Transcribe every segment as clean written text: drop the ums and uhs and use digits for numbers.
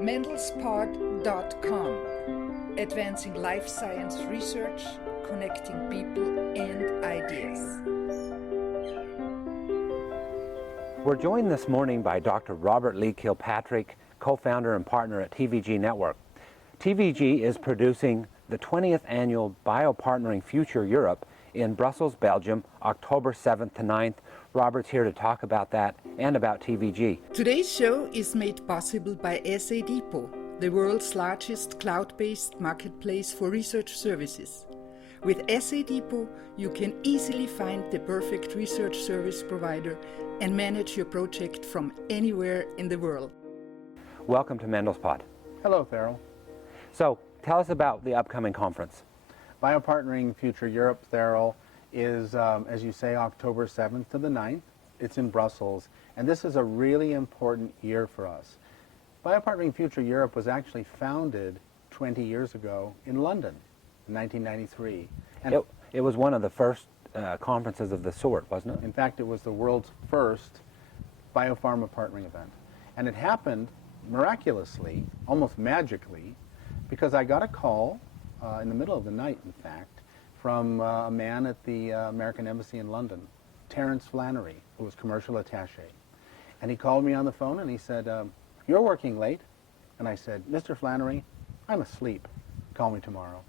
mendelspod.com, advancing life science research, connecting people and ideas. We're joined this morning by Dr. Robert Lee Kilpatrick, co-founder and partner at TVG Network. TVG is producing the 20th annual Biopartnering Future Europe in Brussels, Belgium, October 7th to 9th. Robert's here to talk about that and about TVG. Today's show is made possible by SA Depot, the world's largest cloud-based marketplace for research services. With SA Depot, you can easily find the perfect research service provider and manage your project from anywhere in the world. Welcome to Mendelspod. Hello, Farrell. So, tell us about the upcoming conference. Biopartnering Future Europe, Farrell, is, as you say, October 7th to the 9th. It's in Brussels, and this is a really important year for us. Biopartnering Future Europe was actually founded 20 years ago in London in 1993. And it was one of the first conferences of the sort, wasn't it? in fact, it was the world's first biopharma partnering event. And it happened miraculously, almost magically, because I got a call in the middle of the night, in fact, from a man at the American Embassy in London, Terence Flannery, who was commercial attaché. And he called me on the phone and he said, "You're working late." And I said, "Mr. Flannery, I'm asleep. Call me tomorrow."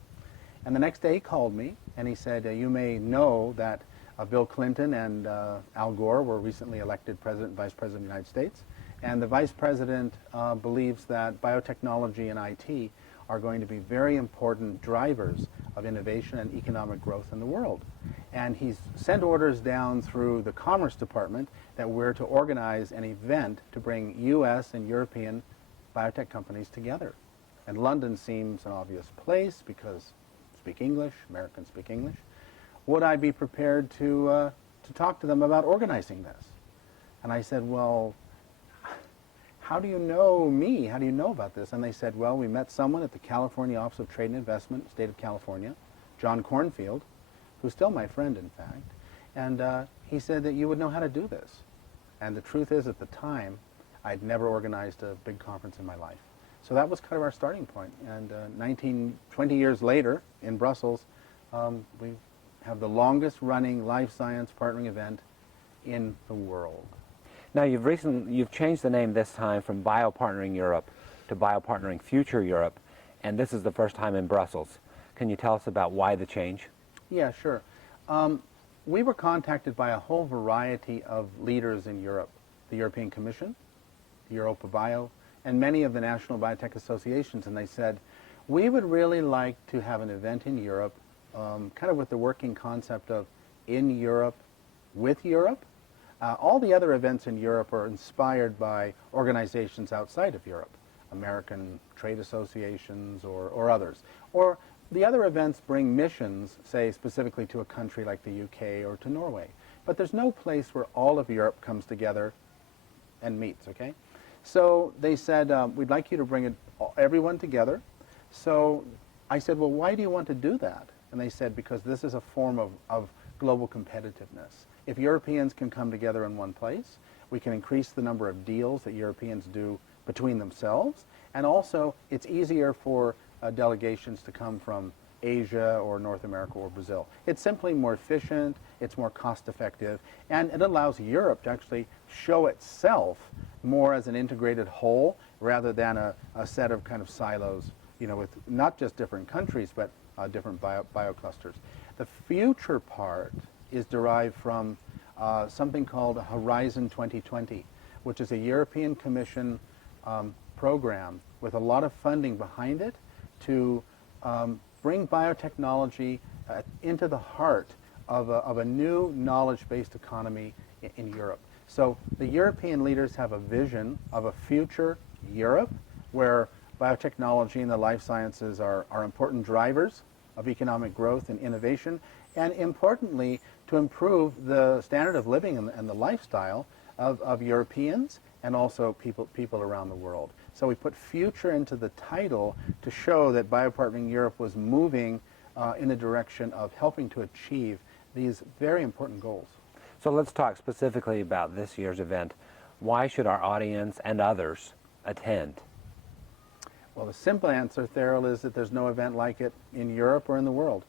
And the next day he called me and he said, "You may know that Bill Clinton and Al Gore were recently elected President and Vice President of the United States. And the Vice President believes that biotechnology and IT are going to be very important drivers of innovation and economic growth in the world. And he's sent orders down through the Commerce Department that we're to organize an event to bring U.S. and European biotech companies together. And London seems an obvious place because speak English, Americans speak English. Would I be prepared to talk to them about organizing this?" And I said, "Well, how do you know me? How do you know about this?" And they said, "Well, we met someone at the California Office of Trade and Investment, state of California, John Cornfield, who's still my friend, in fact, and he said that you would know how to do this." And the truth is, at the time, I'd never organized a big conference in my life. So that was kind of our starting point. And 20 years later, in Brussels, we have the longest running life science partnering event in the world. Now, you've changed the name this time from Biopartnering Europe to Biopartnering Future Europe, and this is the first time in Brussels. Can you tell us about why the change? Yeah, sure. We were contacted by a whole variety of leaders in Europe, the European Commission, Europa Bio, and many of the national biotech associations, and they said, "We would really like to have an event in Europe, kind of with the working concept of in Europe, with Europe." All the other events in Europe are inspired by organizations outside of Europe, American trade associations or others. Or the other events bring missions, say, specifically to a country like the UK or to Norway. But there's no place where all of Europe comes together and meets, okay? So they said, "We'd like you to bring everyone together." So I said, "Well, why do you want to do that?" And they said, "Because this is a form of global competitiveness. If Europeans can come together in one place, we can increase the number of deals that Europeans do between themselves, and also it's easier for delegations to come from Asia or North America or Brazil. It's simply more efficient, it's more cost-effective, and it allows Europe to actually show itself more as an integrated whole rather than a set of kind of silos, you know, with not just different countries, but different bioclusters. The future part is derived from something called Horizon 2020, which is a European Commission program with a lot of funding behind it to bring biotechnology into the heart of a new knowledge-based economy in Europe. So the European leaders have a vision of a future Europe where biotechnology and the life sciences are important drivers of economic growth and innovation, and importantly, to improve the standard of living and the lifestyle of Europeans and also people around the world. So we put future into the title to show that Biopartnering Europe was moving in the direction of helping to achieve these very important goals. So let's talk specifically about this year's event. Why should our audience and others attend? Well, the simple answer, Therrell, is that there's no event like it in Europe or in the world.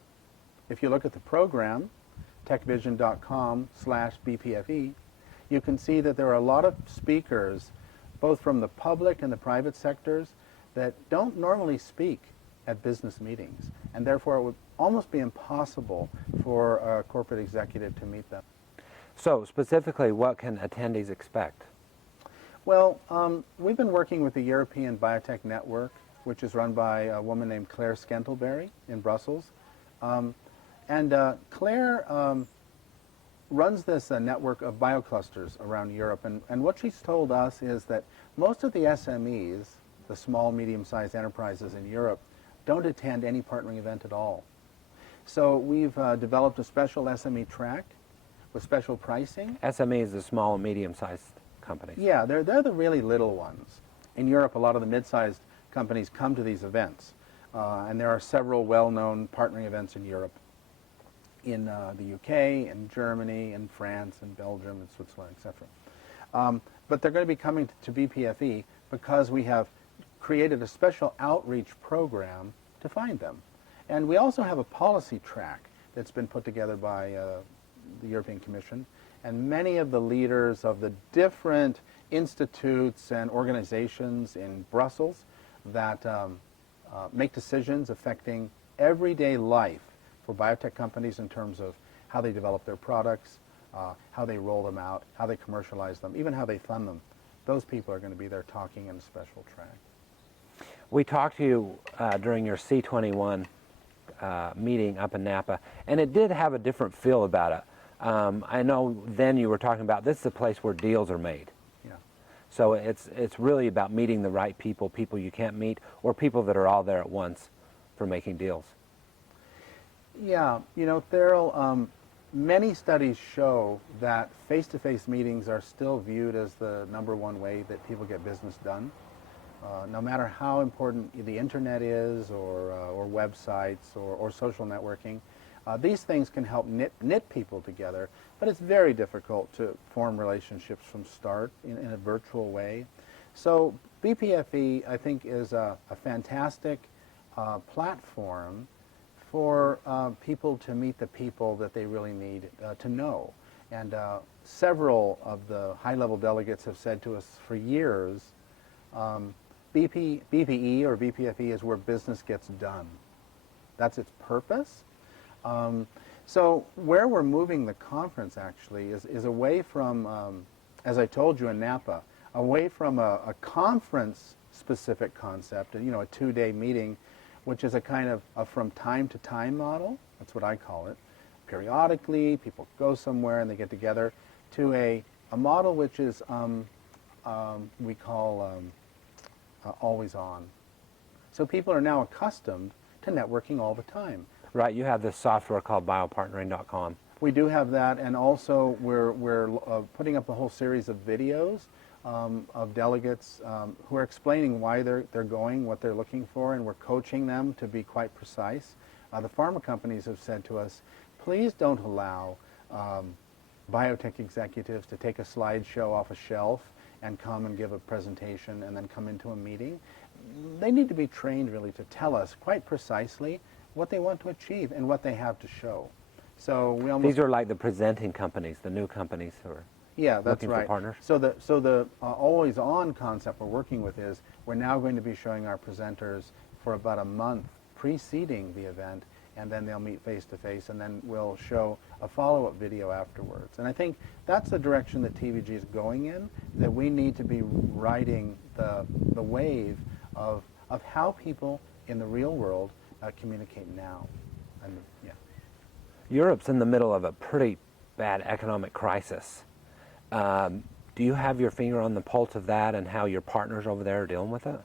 If you look at the program, techvision.com/BPFE, you can see that there are a lot of speakers, both from the public and the private sectors, that don't normally speak at business meetings, and therefore it would almost be impossible for a corporate executive to meet them. So specifically, what can attendees expect? Well, we've been working with the European Biotech Network, which is run by a woman named Claire Schentelberry in Brussels. Claire runs this network of bioclusters around Europe, and what she's told us is that most of the SMEs, the small, medium-sized enterprises in Europe, don't attend any partnering event at all. So we've developed a special SME track with special pricing. SME is the small and medium-sized companies. Yeah, they're the really little ones. In Europe, a lot of the mid-sized companies come to these events, and there are several well-known partnering events in Europe, in the UK, in Germany, in France, in Belgium, in Switzerland, etc. But they're going to be coming to BPFE because we have created a special outreach program to find them. And we also have a policy track that's been put together by the European Commission, and many of the leaders of the different institutes and organizations in Brussels that make decisions affecting everyday life for biotech companies in terms of how they develop their products, how they roll them out, how they commercialize them, even how they fund them. Those people are going to be there talking in a special track. We talked to you during your C21 meeting up in Napa, and it did have a different feel about it. I know then you were talking about this is a place where deals are made. Yeah. So it's really about meeting the right people, people you can't meet, or people that are all there at once for making deals. Yeah, you know, Therrell, many studies show that face-to-face meetings are still viewed as the #1 way that people get business done. No matter how important the internet is, or websites, or social networking, these things can help knit people together, but it's very difficult to form relationships from start in a virtual way. So BPFE, I think, is a fantastic platform for people to meet the people that they really need to know. And several of the high-level delegates have said to us for years, BPE or BPFE is where business gets done. That's its purpose. So where we're moving the conference actually is away from, as I told you in Napa, away from a conference-specific concept, you know, a 2-day meeting, which is a kind of a from time to time model. That's what I call it. Periodically, people go somewhere and they get together, to a model which is we call always on. So people are now accustomed to networking all the time. Right, you have this software called Biopartnering.com. We do have that, and also we're putting up a whole series of videos of delegates who are explaining why they're going, what they're looking for, and we're coaching them to be quite precise. The pharma companies have said to us, please don't allow biotech executives to take a slideshow off a shelf and come and give a presentation and then come into a meeting. They need to be trained really to tell us quite precisely what they want to achieve and what they have to show. So we almost... These are like the presenting companies, the new companies who are looking for partners. So the always-on concept we're working with is we're now going to be showing our presenters for about a month preceding the event, and then they'll meet face-to-face, and then we'll show a follow-up video afterwards. And I think that's the direction that TVG is going in, that we need to be riding the wave of how people in the real world communicate now. And, yeah. Europe's in the middle of a pretty bad economic crisis. Do you have your finger on the pulse of that and how your partners over there are dealing with it?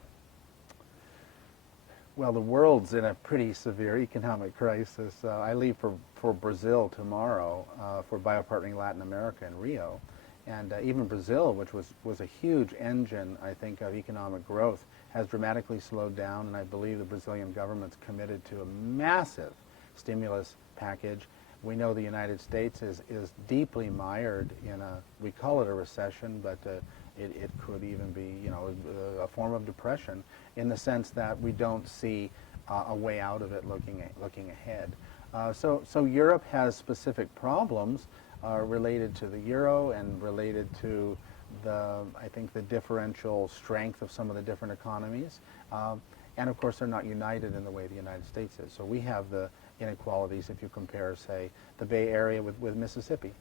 Well, the world's in a pretty severe economic crisis. I leave for Brazil tomorrow for Biopartnering Latin America in Rio. And even Brazil, which was a huge engine, I think, of economic growth, has dramatically slowed down, and I believe the Brazilian government's committed to a massive stimulus package. We know the United States is deeply mired in we call it a recession, but It could even be, you know, a form of depression, in the sense that we don't see a way out of it looking ahead. So Europe has specific problems related to the euro and related to I think the differential strength of some of the different economies. And of course, they're not united in the way the United States is. So we have the inequalities if you compare, say, the Bay Area with Mississippi.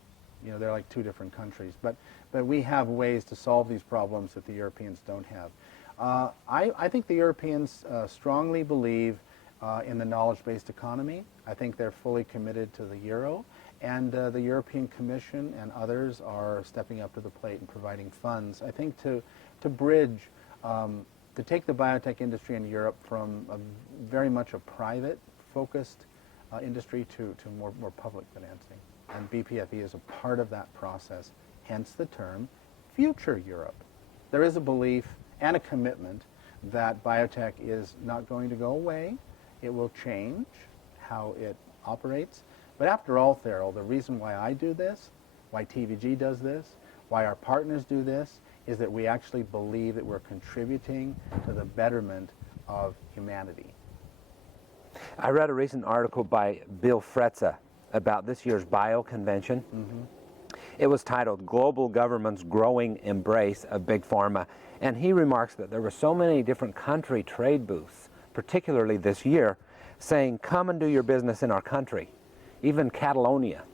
You know, they're like two different countries. But we have ways to solve these problems that the Europeans don't have. I think the Europeans strongly believe in the knowledge-based economy. I think they're fully committed to the euro. And the European Commission and others are stepping up to the plate and providing funds, I think, to bridge, to take the biotech industry in Europe from very much a private-focused industry to more public financing. And BPFE is a part of that process, hence the term Future Europe. There is a belief and a commitment that biotech is not going to go away. It will change how it operates. But after all, Theral, the reason why I do this, why TVG does this, why our partners do this, is that we actually believe that we're contributing to the betterment of humanity. I read a recent article by Bill Fretza about this year's Bio Convention. It was titled Global Government's Growing Embrace of Big Pharma, and he remarks that there were so many different country trade booths, particularly this year, saying, come and do your business in our country. Even Catalonia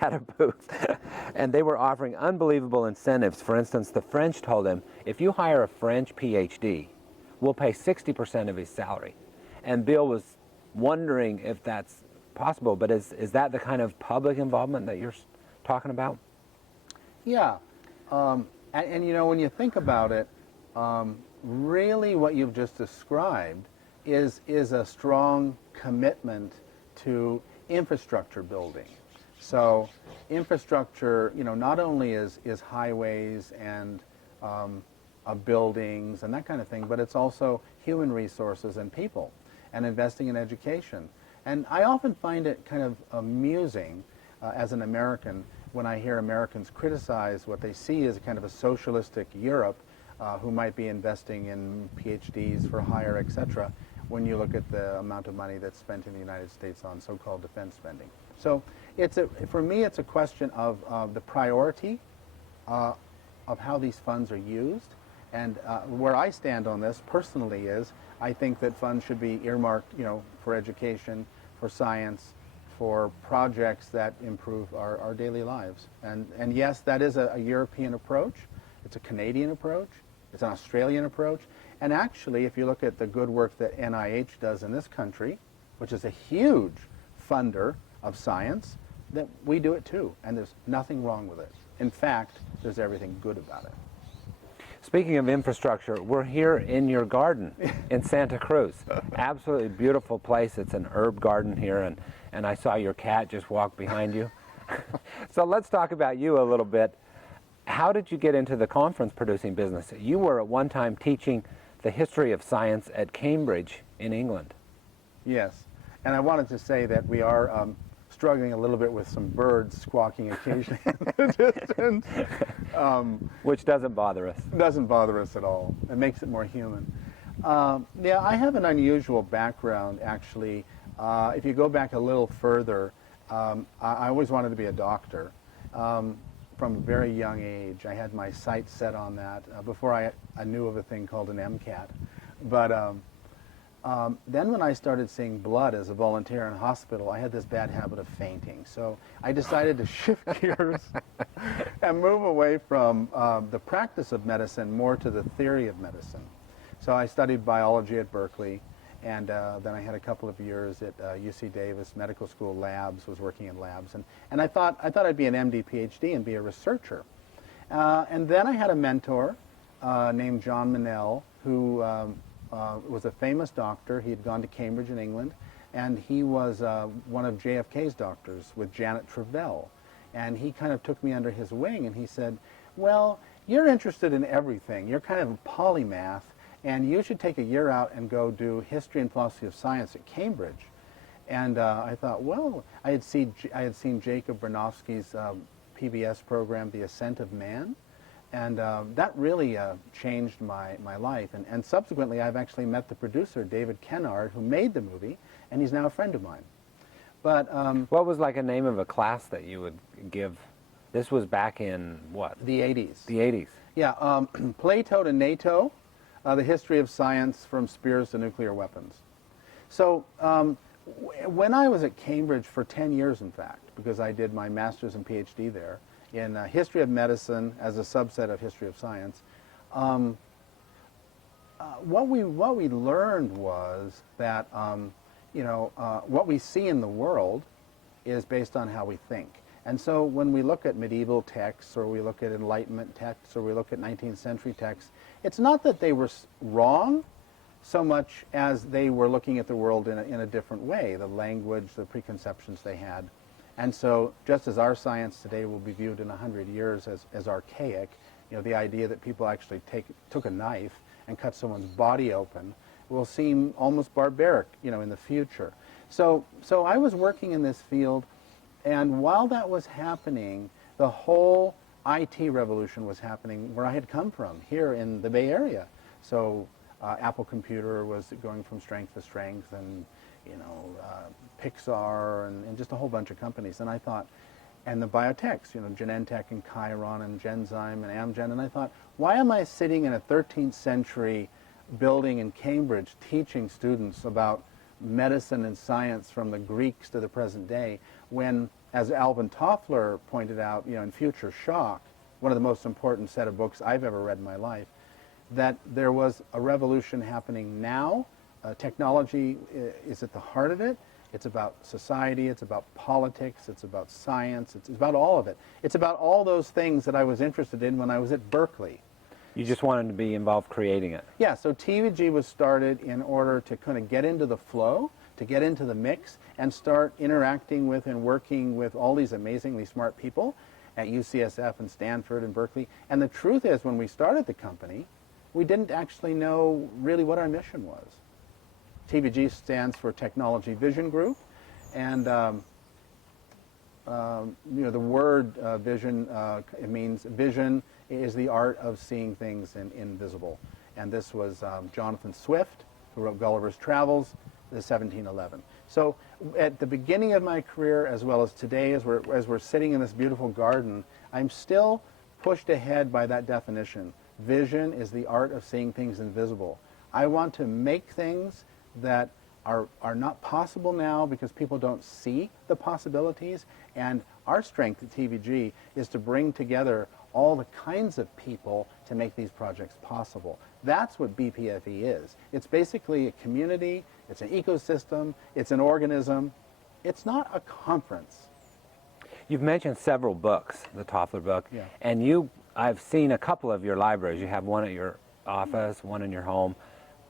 had a booth. And they were offering unbelievable incentives. For instance, the French told him, if you hire a French PhD, we'll pay 60% of his salary. And Bill was wondering if that's possible, but is that the kind of public involvement that you're talking about? Yeah. And you know, when you think about it, really what you've just described is a strong commitment to infrastructure building. So infrastructure, you know, not only is highways and buildings and that kind of thing, but it's also human resources and people, and investing in education. And I often find it kind of amusing as an American when I hear Americans criticize what they see as kind of a socialistic Europe who might be investing in PhDs for hire, etc., when you look at the amount of money that's spent in the United States on so-called defense spending. So for me, it's a question of the priority of how these funds are used. And where I stand on this personally is I think that funds should be earmarked, you know, for education, for science, for projects that improve our daily lives. And yes, that is a European approach. It's a Canadian approach. It's an Australian approach. And actually, if you look at the good work that NIH does in this country, which is a huge funder of science, that we do it too. And there's nothing wrong with it. In fact, there's everything good about it. Speaking of infrastructure, we're here in your garden in Santa Cruz. Absolutely beautiful place. It's an herb garden here, and I saw your cat just walk behind you. So let's talk about you a little bit. How did you get into the conference producing business? You were at one time teaching the history of science at Cambridge in England. Yes, and I wanted to say that we are struggling a little bit with some birds squawking occasionally in the distance. Which doesn't bother us. Doesn't bother us at all. It makes it more human. Yeah, I have an unusual background, actually. If you go back a little further, I always wanted to be a doctor. From a very young age, I had my sights set on that before I knew of a thing called an MCAT. But then when I started seeing blood as a volunteer in a hospital, I had this bad habit of fainting. So I decided to shift gears and move away from the practice of medicine more to the theory of medicine. So I studied biology at Berkeley, and then I had a couple of years at UC Davis Medical School labs, was working in labs. And I thought I'd be an MD, PhD and be a researcher. And then I had a mentor named John Manel, who was a famous doctor. He had gone to Cambridge in England, and he was one of JFK's doctors with Janet Travell. And he kind of took me under his wing, and he said, well, you're interested in everything. You're kind of a polymath, and you should take a year out and go do history and philosophy of science at Cambridge. And I thought, well, I had seen Jacob Bronowski's PBS program, The Ascent of Man, And that really changed my life. And subsequently, I've actually met the producer, David Kennard, who made the movie, and he's now a friend of mine. But what was like a name of a class that you would give? This was back in what? The 80s. The 80s. Yeah, Plato to NATO, the history of science from spears to nuclear weapons. So when I was at Cambridge for 10 years, in fact, because I did my master's and PhD there, in history of medicine as a subset of history of science, what we learned was that what we see in the world is based on how we think. And so when we look at medieval texts, or we look at Enlightenment texts, or we look at 19th century texts, it's not that they were wrong so much as they were looking at the world in a different way, the language, the preconceptions they had. And so just as our science today will be viewed in 100 years as archaic, the idea that people actually took a knife and cut someone's body open will seem almost barbaric, in the future. So I was working in this field, and while that was happening, the whole IT revolution was happening where I had come from, here in the Bay Area. So Apple Computer was going from strength to strength, and Pixar, and just a whole bunch of companies. And I thought, and the biotechs, Genentech and Chiron and Genzyme and Amgen, and I thought, why am I sitting in a 13th century building in Cambridge teaching students about medicine and science from the Greeks to the present day, when, as Alvin Toffler pointed out, in Future Shock, one of the most important set of books I've ever read in my life, that there was a revolution happening now. Technology is at the heart of it. It's about society, it's about politics, it's about science, it's about all of it. It's about all those things that I was interested in when I was at Berkeley. You just wanted to be involved creating it. Yeah, so TVG was started in order to kind of get into the flow, to get into the mix, and start interacting with and working with all these amazingly smart people at UCSF and Stanford and Berkeley. And the truth is, when we started the company, we didn't actually know really what our mission was. TVG stands for Technology Vision Group, and the word vision, it means vision is the art of seeing things invisible. And this was Jonathan Swift, who wrote Gulliver's Travels, the 1711. So at the beginning of my career, as well as today, as we're sitting in this beautiful garden, I'm still pushed ahead by that definition. Vision is the art of seeing things invisible. I want to make things that are not possible now because people don't see the possibilities, and our strength at TVG is to bring together all the kinds of people to make these projects possible. That's what BPFE is. It's basically a community, it's an ecosystem, it's an organism. It's not a conference. You've mentioned several books, the Toffler book, Yeah. and I've seen a couple of your libraries. You have one at your office, one in your home,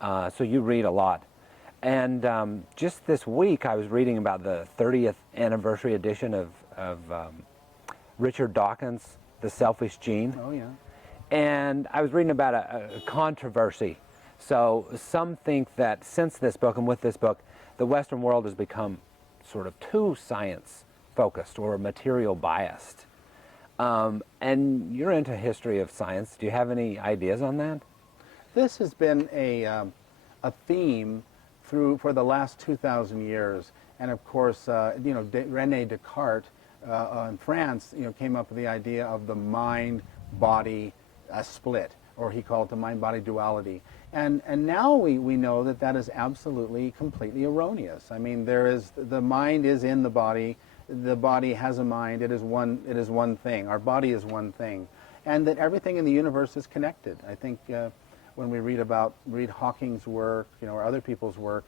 so you read a lot. And just this week, I was reading about the 30th anniversary edition of Richard Dawkins' The Selfish Gene. Oh, yeah. And I was reading about a controversy. So some think that since this book and with this book, the Western world has become sort of too science-focused or material biased. And you're into history of science. Do you have any ideas on that? This has been a theme for the last 2,000 years, and of course, René Descartes in France, came up with the idea of the mind-body split, or he called it the mind-body duality. And now we know that is absolutely, completely erroneous. I mean, the mind is in the body has a mind. It is one thing. Our body is one thing, and that everything in the universe is connected. I think. When we read Hawking's work, or other people's work,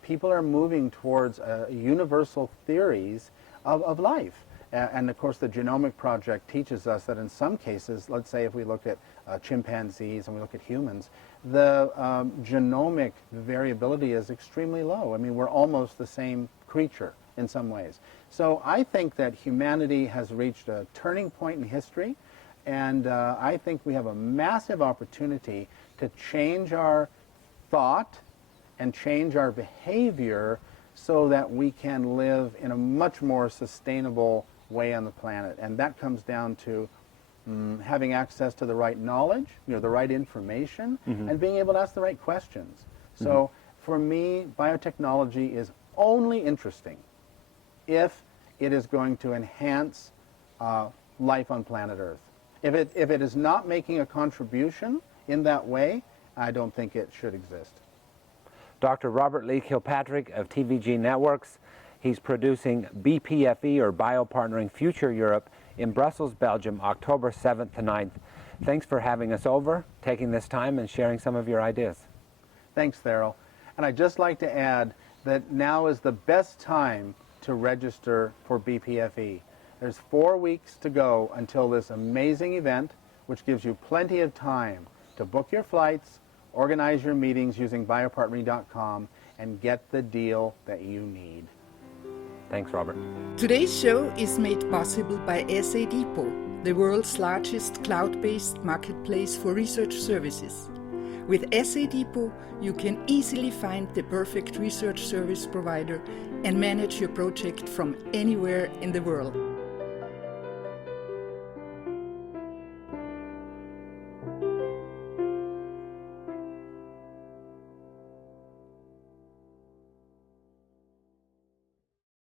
people are moving towards universal theories of life. And of course, the Genomic Project teaches us that in some cases, let's say if we look at chimpanzees and we look at humans, the genomic variability is extremely low. I mean, we're almost the same creature in some ways. So I think that humanity has reached a turning point in history, and I think we have a massive opportunity to change our thought and change our behavior so that we can live in a much more sustainable way on the planet. And that comes down to having access to the right knowledge, the right information, and being able to ask the right questions. So for me, biotechnology is only interesting if it is going to enhance life on planet Earth. If it is not making a contribution in that way, I don't think it should exist. Dr. Robert Lee Kilpatrick of TVG Networks. He's producing BPFE, or Biopartnering Future Europe, in Brussels, Belgium, October 7th to 9th. Thanks for having us over, taking this time, and sharing some of your ideas. Thanks, Theryl. And I'd just like to add that now is the best time to register for BPFE. There's 4 weeks to go until this amazing event, which gives you plenty of time to book your flights, organize your meetings using biopartnering.com, and get the deal that you need. Thanks, Robert. Today's show is made possible by SA Depot, the world's largest cloud-based marketplace for research services. With SA Depot, you can easily find the perfect research service provider and manage your project from anywhere in the world.